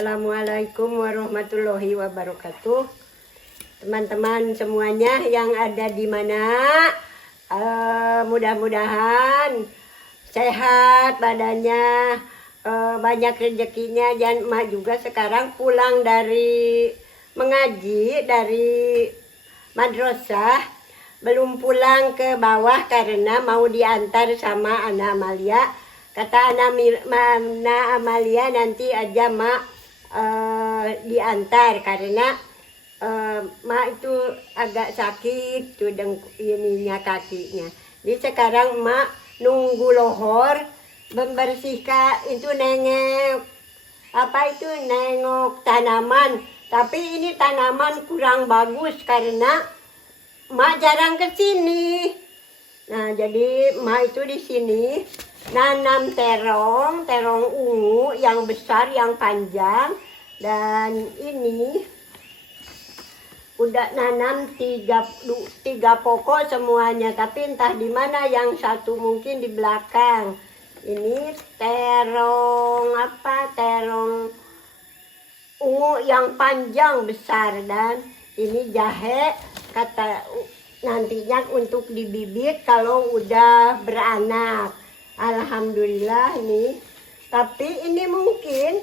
Assalamualaikum warahmatullahi wabarakatuh. Teman-teman semuanya yang ada di mana, mudah-mudahan sehat badannya, banyak rezekinya. Dan emak juga sekarang pulang dari mengaji dari madrasah, belum pulang ke bawah karena mau diantar sama Ana Amalia. Kata Ana Amalia nanti aja mak diantar karena mak itu agak sakit tuh ininya kakinya. Jadi sekarang mak nunggu lohor membersihkan itu nengok tanaman. Tapi ini tanaman kurang bagus karena mak jarang ke sini. Nah, jadi mak itu di sini nanam terong ungu yang besar, yang panjang. Dan ini udah nanam tiga pokok semuanya, tapi entah di mana, yang satu mungkin di belakang. Ini terong ungu yang panjang besar. Dan ini jahe, kata nantinya untuk dibibit kalau udah beranak. Alhamdulillah nih. Tapi ini mungkin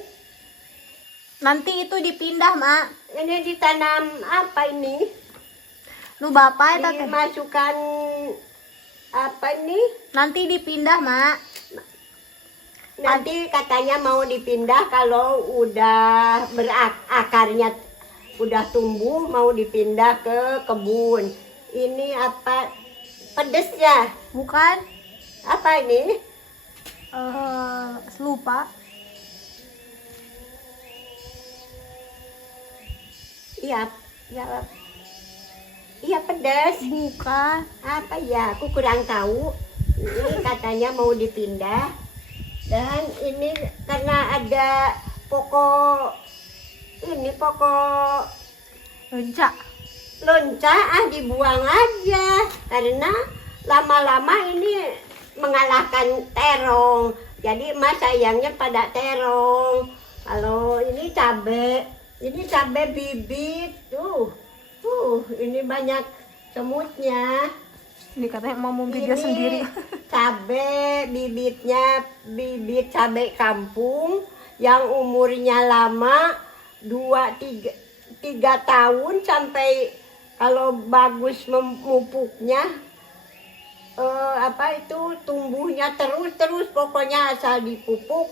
nanti itu dipindah, Mak. ini ditanam apa ini? Lu bapak itu Dimasukkan apa ini? nanti dipindah, Mak. Nanti katanya mau dipindah kalau udah akarnya udah tumbuh, mau dipindah ke kebun. Ini apa? Pedes ya? Bukan? Apa ini? Lupa. Iya pedas. Bukan. Apa ya? Aku kurang tahu. Ini katanya mau dipindah. Dan ini karena ada pokok lonca, dibuang aja karena lama-lama ini mengalahkan terong. Jadi emak sayangnya pada terong. Kalau ini cabai bibit tuh ini banyak semutnya. Ini katanya mau video Ini sendiri. Cabai bibitnya, bibit cabai kampung yang umurnya lama 2-3 tahun, sampai kalau bagus memupuknya tumbuhnya terus pokoknya asal dipupuk,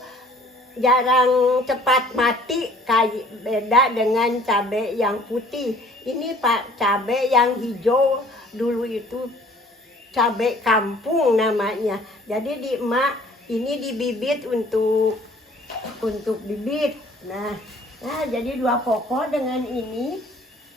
jarang cepat mati. Kayak beda dengan cabai yang putih. Ini Pak, cabai yang hijau dulu itu cabai kampung namanya. Jadi di emak ini dibibit untuk bibit. Nah, jadi 2 pokok dengan ini.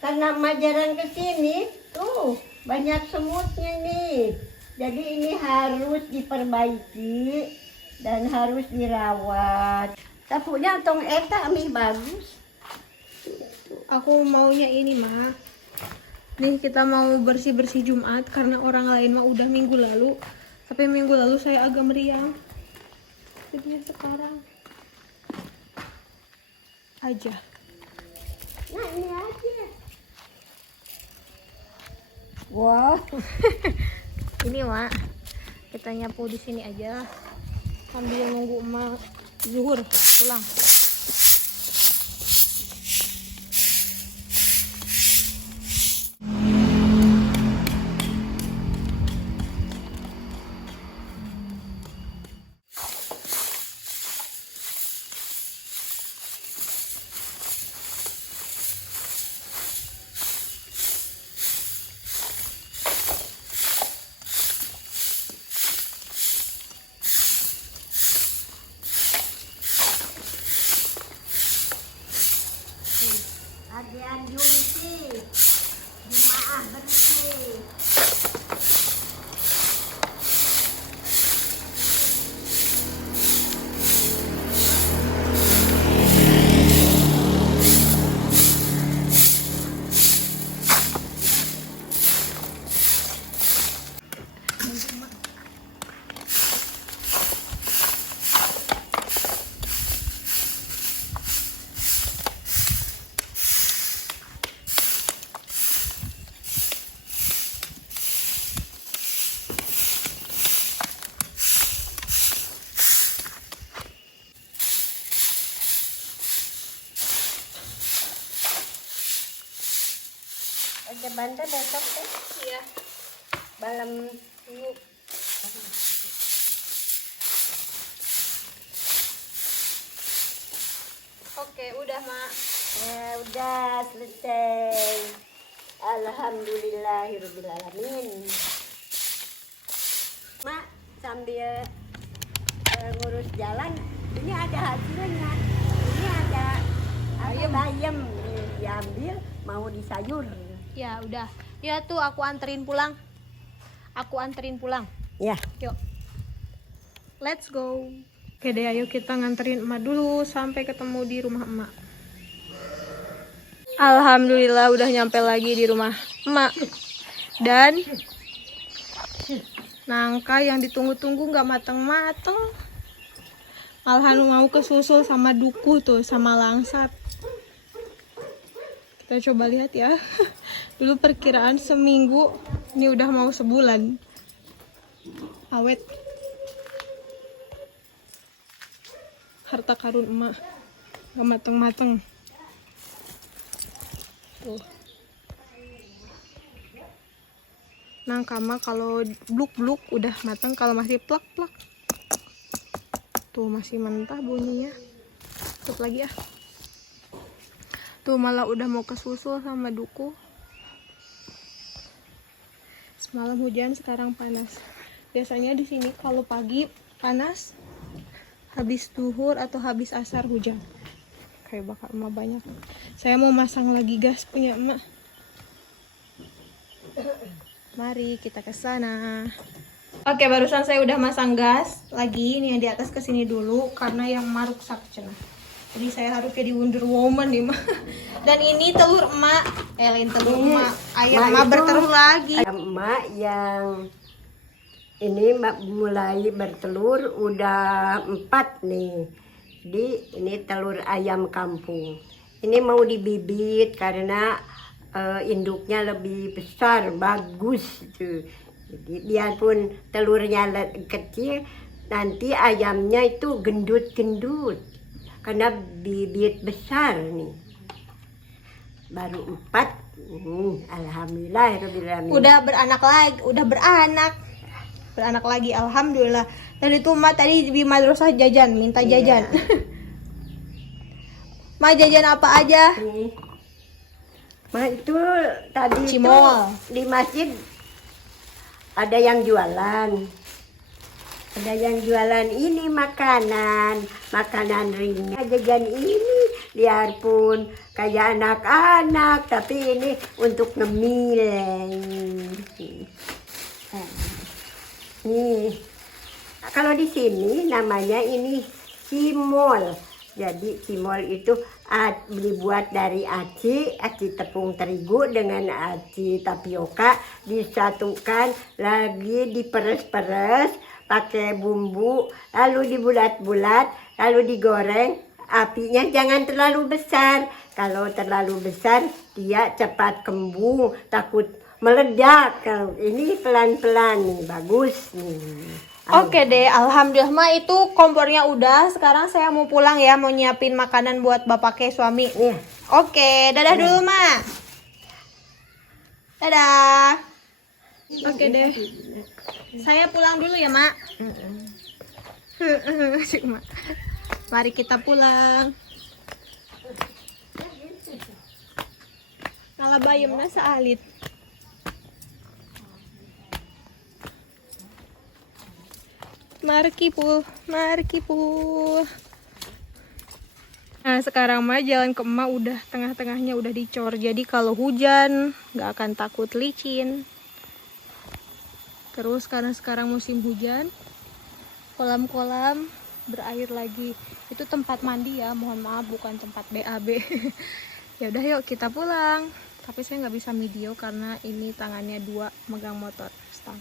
Karena emak jarang kesini, tuh banyak semutnya nih. Jadi ini harus diperbaiki dan harus dirawat. Tapunya tong eta ami bagus. Aku maunya ini, Mak. Nih kita mau bersih-bersih Jumat karena orang lain mah udah minggu lalu. Tapi minggu lalu saya agak meriang. Jadi sekarang aja. Nah, ini aja. Wow. Ini, Mak. Kita nyapu di sini aja sambil nunggu emak zuhur pulang. Adian Yunisi, jemaah bersih. Ada bantal besok teh. Iya. Malam minggu. Oke, udah, Mak. Ya udah selesai. Alhamdulillahirobbilalamin. Mak sambil ngurus jalan, ini ada hasilnya. Ini ada bayam diambil mau disayur. Ya, udah. Ya tuh aku anterin pulang. Ya. Yuk. Let's go. Oke deh, ayo kita nganterin emak dulu sampai ketemu di rumah emak. Alhamdulillah udah nyampe lagi di rumah emak. Dan nangka yang ditunggu-tunggu nggak mateng-mateng. Malahan mau kesusul sama duku tuh, sama langsat. Kita coba lihat ya. Dulu perkiraan seminggu, ini udah mau sebulan. Awet. Harta karun emak. Gak mateng-mateng. Tuh. Nangka mah kalau bluk-bluk udah mateng, kalau masih plak-plak. Tuh masih mentah bunyinya. Tutup lagi ya. Tuh malah udah mau kesusul sama duku. Semalam hujan, sekarang panas. Biasanya di sini kalau pagi panas, habis duhur atau habis asar hujan. Kayak bakal emak banyak. Saya mau masang lagi gas punya emak. Mari kita ke sana. Oke, barusan saya udah masang gas lagi. Ini yang di atas ke sini dulu karena yang emak rusak cenah. Jadi saya harus jadi Wonder Woman nih, Mak. Dan ini telur emak, lain telur emak. Ayam emak bertelur lagi. Ayam emak yang ini mulai bertelur udah 4 nih. Jadi ini telur ayam kampung. Ini mau dibibit karena induknya lebih besar, bagus gitu. Jadi biarpun telurnya kecil, nanti ayamnya itu gendut-gendut. Karena bibit besar nih. Baru 4. Alhamdulillah. Udah beranak lagi, beranak lagi, alhamdulillah. Dan itu emak tadi di madrasah jajan, minta jajan. Ma jajan apa aja? Ma itu tadi Cimol. itu di masjid ada yang jualan. Ada yang jualan ini makanan ringan. Jajan ini biarpun kayak anak-anak, tapi ini untuk ngemil. Nih, kalau di sini namanya ini cimol. Jadi cimol itu dibuat dari aci tepung terigu dengan aci tapioka, disatukan lagi diperes-peres pakai bumbu, lalu dibulat-bulat, lalu digoreng. Apinya jangan terlalu besar. Kalau terlalu besar dia cepat kembung, takut meledak. Kalau ini pelan-pelan nih, bagus nih. Oke deh, alhamdulillah Ma, itu kompornya udah. Sekarang saya mau pulang ya, mau nyiapin makanan buat bapaknya suami. Iya. Oke, dadah dulu Ma. Dadah. Oke deh. Saya pulang dulu ya, Mak. Cuma. Mari kita pulang. Kalau bayamnya saalit. Mari kipu. Nah sekarang mah jalan ke emak udah tengah-tengahnya udah dicor. Jadi kalau hujan nggak akan takut licin. Terus karena sekarang musim hujan, kolam-kolam berair lagi. Itu tempat mandi ya, mohon maaf bukan tempat BAB. Ya udah yuk kita pulang. Tapi saya nggak bisa video karena ini tangannya 2 megang motor stang.